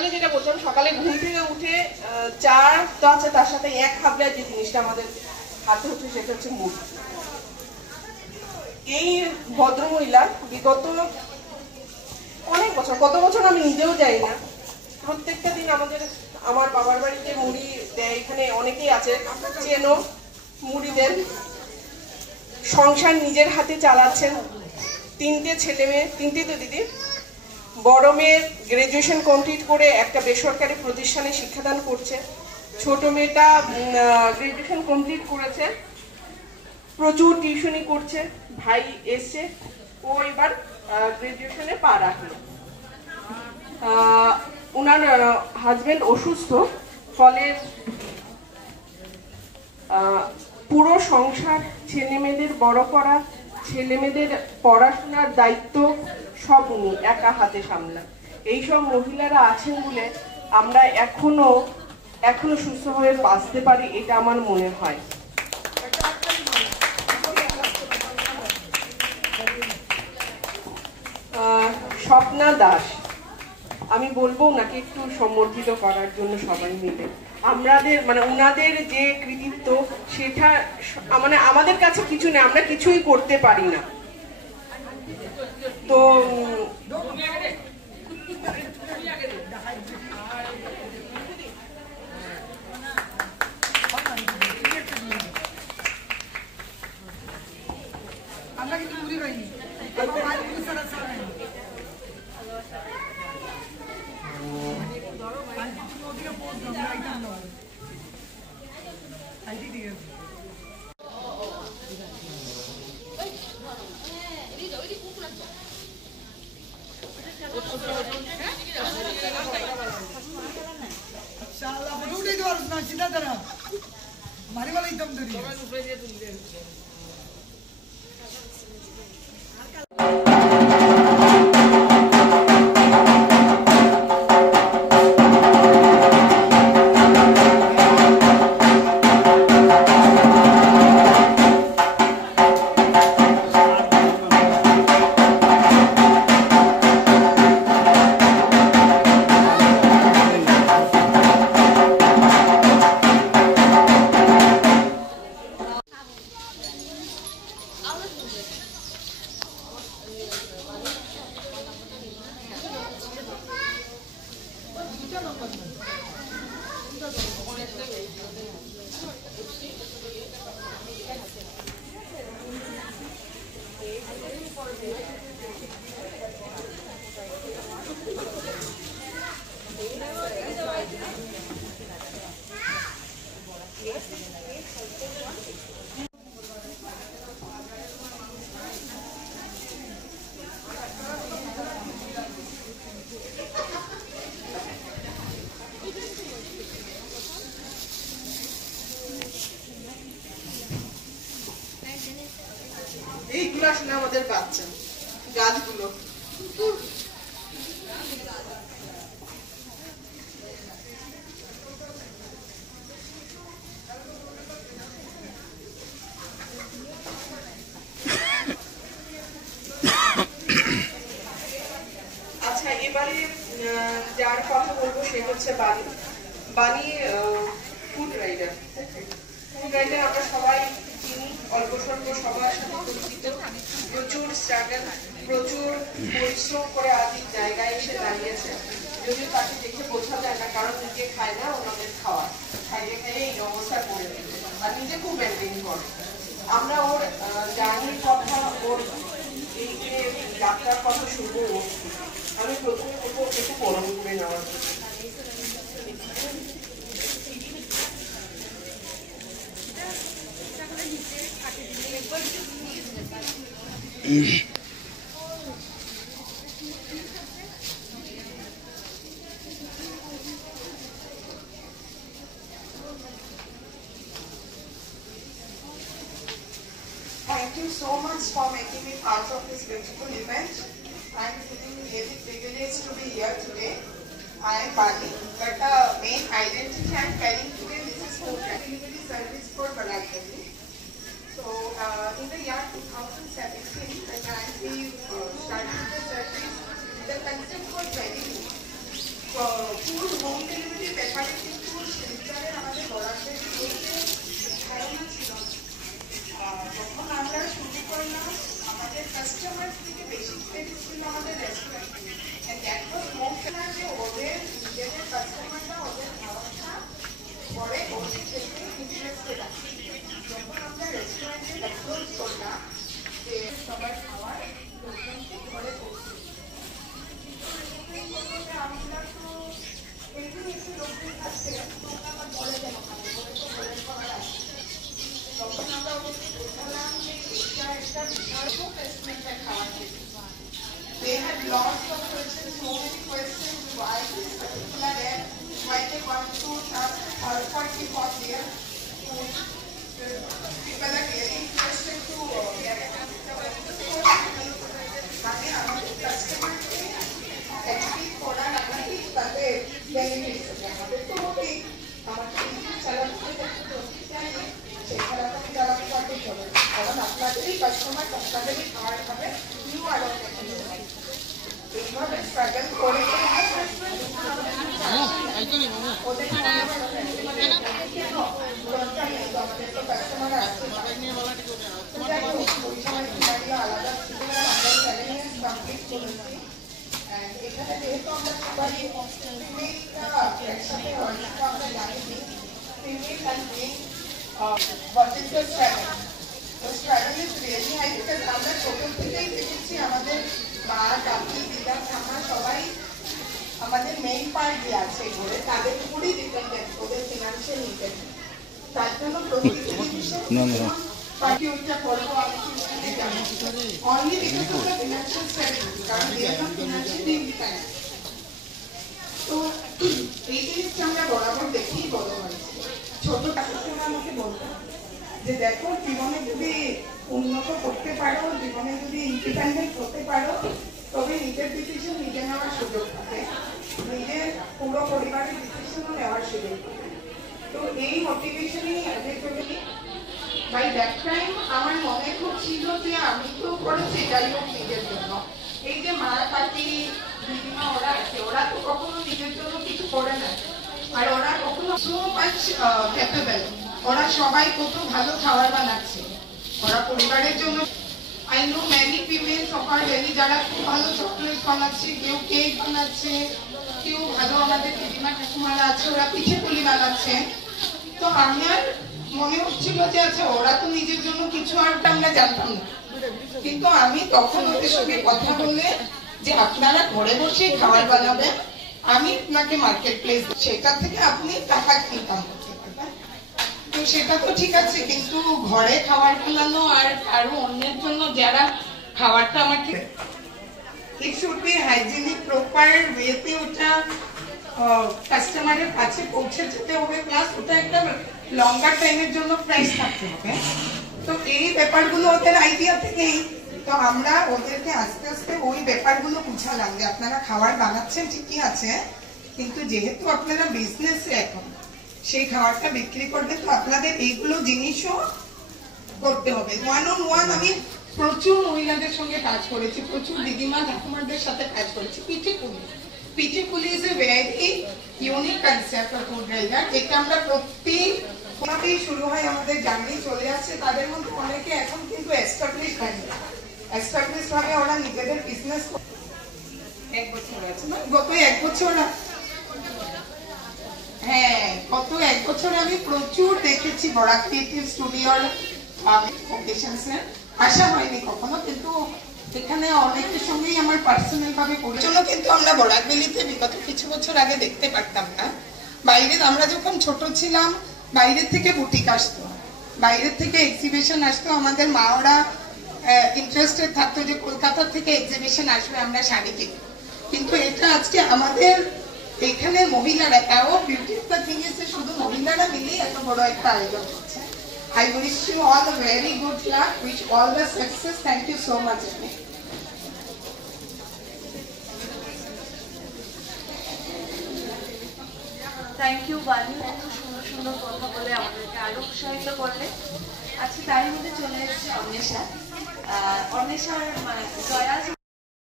সকালে যেটা বলছিলাম, সকালে ঘুম থেকে উঠে চা তো আছে, তার সাথে এক খাবলায় যে জিনিসটা আমাদের হাতে হচ্ছে সেটা হচ্ছে মুড়ি। এই ভদ্রমহিলা বিগত অনেক বছর, কত বছর আমি নিজেও যাই না, প্রত্যেকটা দিন আমার বাবার বাড়িতে মুড়ি দেয়। এখানে অনেকেই আছে চেনো, মুড়ি দেন। সংসার নিজের হাতে চালাচ্ছেন। 3টে ছেলে মেয়ে, 3টে তো দিদি। বড় মেয়ে গ্রাজুয়েশন কমপ্লিট করে একটা বেসরকারি প্রতিষ্ঠানে শিক্ষাদান করছে। ছোট মেয়েটা গ্রাজুয়েশন কমপ্লিট করেছে, প্রচুর টিউশনি করছে। ভাই এসছে, ও এবার গ্রাজুয়েশনে পা রাখলো। ওনার হাজবেন্ড অসুস্থ, ফলে পুরো সংসার, ছেলে মেয়েদের বড় করা, ছেলে মেয়েদের পড়াশোনার দায়িত্ব সব উনি একা হাতে সামলান। এইসব মহিলারা আছেন বলে আমরা এখনো সুস্থভাবে বাঁচতে পারি, এটা আমার মনে হয়। স্বপ্না দাস, আমি বলবো ওনাকে একটু সম্বর্ধিত করার জন্য সবাই মিলে। আমাদের মানে ওনাদের যে কৃতিত্ব, সেটা মানে আমাদের কাছে কিছু নেই, আমরা কিছুই করতে পারি না। তো আমরা কিন্তু মুড়ি পাইনি, মারি বলে একদম ধরি। এইগুলো আসলে আমাদের বাচ্চা গাছগুলো। আচ্ছা, এবারে যার কথা বলবো সে হচ্ছে বাণী। বাণী ফুড রাইডার। আমরা সবাই চিনি, অল্প স্বল্প সবার সাথে পরিচিত। প্রচুর স্ট্রাগল, প্রচুর পরিশ্রম করে আজ এই জায়গায় এসে দাঁড়িয়েছে। যদিও তাকে দেখে বোঝা যায় না, কারণ নিজে খায় না, ওনাদের খাওয়ায়, খাইয়ে খাইয়ে এই অবস্থা করে দিচ্ছে, আর নিজে খুব মেনটেন করে। আমরা ওর জার্নির কথা, ওর এই যে যাত্রার কথা শুনবো, আমি প্রথমে বলবো একটু পরম করে নেওয়ার জন্য। Thank you so much for making me part of this beautiful event. I'm feeling really privileged to be here today. I am Bali, but the main identity I'm carrying today, this is food delivery service for Balagari. So in the year 2017, when I started the service, the concept was very food home ডেলিভারির ব্যাপারে কিন্তু শিল্পের আমাদের বরাদ্দের ধারণা ছিল যখন আমরা শুরু করলাম আমাদের কাস্টমার থেকে বেশি ছিল আমাদের রেস্টুরেন্ট যে ওদের নিজেদের কাস্টমাররা ওদের খাওয়াটা পরে ওদের থেকে ইন্টারেস্টেড আছে যখন আমরা রেস্টুরেন্টে অ্যাপ্রোচ করলাম যে সবার খাওয়ার লোকজনকে ঘরে পৌঁছে আমরা তো এরকম একটু লোকদের কাছ থেকে আমার বলে কেন তখন আমরা ওদেরকে বোঝালাম যে এটা একটা বিশাল রেস্টুরেন্টের খাওয়ার They had lots of questions, so many questions, why this particular app, why they want to have third-party for their food. People are really interested to get it. মানে আমাদের কাস্টমারকে অ্যাক্টিভ করার আমাদের তাতে বেনিফিট আছে আমাদের তো হবেই আমাকে চালাতে চাই সেই খেলাটা আমি চালাতে পারতে চলে কারণ আপনাদেরই কাস্টমার আপনাদেরই খাবার খাবে নিউ আরো এইভাবে স্ট্রাগল করে কাস্টমার আছে আলাদা এখানে যেহেতু আমরা সবাই একসাথে আমরা জানি what is the struggle? The struggle is really high because আমরা ছোট থেকেই দেখেছি আমাদের মা কাকি দিদা ঠাম্মা সবাই আমাদের মেইন পার্ট যে আছে ঘরে তাদের উপরই ডিপেন্ডেন্ট ওদের ফিনান্সিয়াল নিডের তার জন্য প্রতিটি জিনিসে বাকি ওইটা করবো আমি only because of the financial strategy কারণ দে আর নট ফিনান্সিয়ালি ইন্ডিপেন্ডেন্ট তো এই জিনিসটা আমরা বরাবর দেখেই বড় হয়েছি ছোট কাকুরা আমাকে বলতো যে দেখো জীবনে যদি উন্নত করতে পারো জীবনে যদি ইন্ডিপেন্ডেন্ট হতে পারো তবে নিজের ডিসিশন নিজে নেওয়ার সুযোগ থাকে নিজের পুরো পরিবারের ডিসিশনও নেওয়ার সুযোগ থাকে তো এই মোটিভেশনই বাই দ্যাট টাইম আমার মনে খুব ছিল যে আমি তো করেছি যাই হোক নিজের জন্য এই যে মা কাকি দিদিমা ওরা আছে ওরা তো কখনো নিজের জন্য কিছু করে না আর ওরা কখনো সো মাচ ক্যাপেবল ওরা সবাই কত ভালো খাবার বানাচ্ছে ওরা পরিবারের জন্য I know many females of our valley যারা খুব ভালো চকলেট বানাচ্ছে কেউ কেক বানাচ্ছে কেউ ভালো আমাদের দিদিমা ঠাকুমারা আছে ওরা পিঠে পুলি বানাচ্ছে তো আমার মনে হচ্ছিল যে আচ্ছা ওরা তো নিজের জন্য কিছু আর আমরা জানতাম না কিন্তু আমি তখন ওদের সঙ্গে কথা বলে যে আপনারা ঘরে বসে খাবার বানাবেন আমি আপনাকে মার্কেট প্লেস সেটা থেকে আপনি টাকা ইনকাম করতে পারবেন তো সেটা তো ঠিক আছে কিন্তু ঘরে খাবার বানানো আর আরো অন্যের জন্য যারা খাবারটা আমার ঠিক it should be hygienic proper ওয়েতে ওটা কাস্টমারের কাছে পৌঁছে যেতে হবে প্লাস ওটা একটা লঙ্গার টাইমের জন্য ফ্রেশ থাকতে হবে তো এই ব্যাপারগুলো ওদের আইডিয়া থেকেই তো আমরা ওদেরকে আস্তে আস্তে ওই ব্যাপারগুলো বুঝালাম যে আপনারা খাবার বানাচ্ছেন ঠিকই আছে কিন্তু যেহেতু আপনারা বিজনেসে এখন সেই খাবারটা বিক্রি করবে তো আপনাদের এইগুলো জিনিসও করতে হবে ওয়ান অন ওয়ান আমি প্রচুর মহিলাদের সঙ্গে কাজ করেছি প্রচুর দিদিমা ঠাকুমাদের সাথে কাজ করেছি pithe puli is a very unique concept of food rider এটা আমরা প্রত্যেকভাবেই শুরু হয় আমাদের জার্নি চলে আসছে তাদের মধ্যে অনেকে এখন কিন্তু এস্টাবলিশ হয়নি এস্টাবলিশ ভাবে ওরা নিজেদের বিজনেস এক বছর আছে না গত এক বছর হ্যাঁ গত এক বছর আমি প্রচুর দেখেছি বড় ক্রিয়েটিভ স্টুডিওর অকেশনসের আশা হয়নি কখনো কিন্তু এখানে অনেকের সঙ্গেই আমার পার্সোনাল ভাবে পরিচয় কিন্তু আমরা বরাকবেলিতে বিগত কিছু বছর আগে দেখতে পারতাম না বাইরে আমরা যখন ছোট ছিলাম বাইরে থেকে বুটিক আসতো বাইরের থেকে এক্সিবিশন আসতো আমাদের মা ওরা ইন্টারেস্টেড থাকতো যে কলকাতা থেকে এক্সিবিশন আসবে আমরা শাড়ি কিনবো কিন্তু এটা আজকে আমাদের এখানে মহিলারা তাও বিউটিফুল থিং ইজ শুধু মহিলারা মিলেই এত বড় একটা আয়োজন হচ্ছে I wish you all a very good luck, wish all the success. Thank you so much. Thank you, Bani. এত সুন্দর সুন্দর কথা বলে আমাদেরকে আরো উৎসাহিত করলে আজকে তারই মধ্যে চলে এসেছে অন্বেষা অন্বেষার জয়া